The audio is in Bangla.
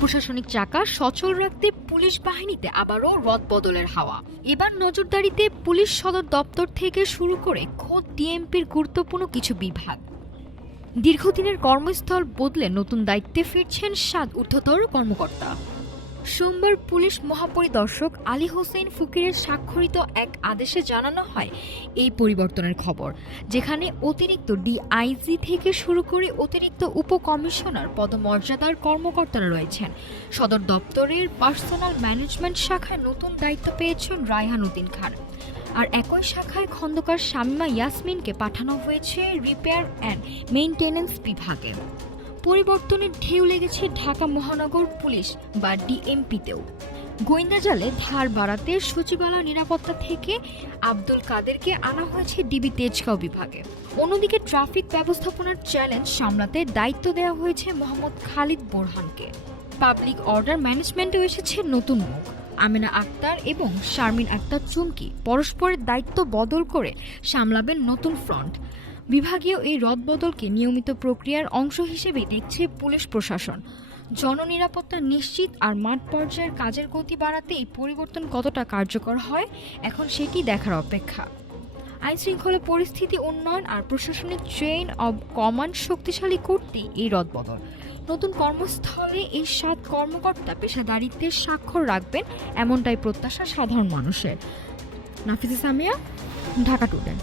প্রশাসনিক চাকা সচল রাখতে পুলিশ বাহিনীতে আবারও রদবদলের হাওয়া। এবার নজরদারিতে পুলিশ সদর দপ্তর থেকে শুরু করে খোদ ডিএমপির গুরুত্বপূর্ণ কিছু বিভাগ। দীর্ঘদিনের কর্মস্থল বদলে নতুন দায়িত্বে ফিরছেন ৭ ঊর্ধ্বতর কর্মকর্তা। সোমবার পুলিশ মহাপরিদর্শক আলী হোসেন ফকিরের স্বাক্ষরিত এক আদেশে জানানো হয় এই পরিবর্তনের খবর, যেখানে অতিরিক্ত ডিআইজি থেকে শুরু করে অতিরিক্ত উপকমিশনার পদমর্যাদার কর্মকর্তারা রয়েছেন। সদর দপ্তরের পার্সোনাল ম্যানেজমেন্ট শাখায় নতুন দায়িত্ব পেয়েছেন রায়হান উদ্দিন খান, আর একই শাখায় খন্দকার শামীমা ইয়াসমিনকে পাঠানো হয়েছে রিপেয়ার অ্যান্ড মেইনটেন্যান্স বিভাগে। পরিবর্তনের ঢেউ লেগেছে ঢাকা মহানগর পুলিশ বা ডিএমপিতেও। গোয়েন্দা জালে ধার বাড়াতে সচিবালয় নিরাপত্তা থেকে আব্দুল কাদেরকে আনা হয়েছে ডিবি তেজগাঁও বিভাগে। অন্যদিকে ট্রাফিক ব্যবস্থাপনার চ্যালেঞ্জ সামলাতে দায়িত্ব দেওয়া হয়েছে মোহাম্মদ খালিদ বোরহানকে। পাবলিক অর্ডার ম্যানেজমেন্টেও এসেছে নতুন মুখ। আমেনা আক্তার এবং শারমিন আক্তার চুমকি পরস্পরের দায়িত্ব বদল করে সামলাবেন নতুন ফ্রন্ট। বিভাগীয় এই রদবদলকে নিয়মিত প্রক্রিয়ার অংশ হিসেবেই দেখছে পুলিশ প্রশাসন। জননিরাপত্তা নিশ্চিত আর মাঠ পর্যায়ের কাজের গতি বাড়াতে এই পরিবর্তন কতটা কার্যকর হয়, এখন সেটি দেখার অপেক্ষা। আইনশৃঙ্খলা পরিস্থিতি উন্নয়ন আর প্রশাসনিক চেইন অব কমান্ড শক্তিশালী করতেই এই রদবদল। নতুন কর্মস্থলে এই ৭ কর্মকর্তা পেশাদারিত্বের স্বাক্ষর রাখবেন, এমনটাই প্রত্যাশা সাধারণ মানুষের। নাফিসা সামিয়া, ঢাকা টুডে।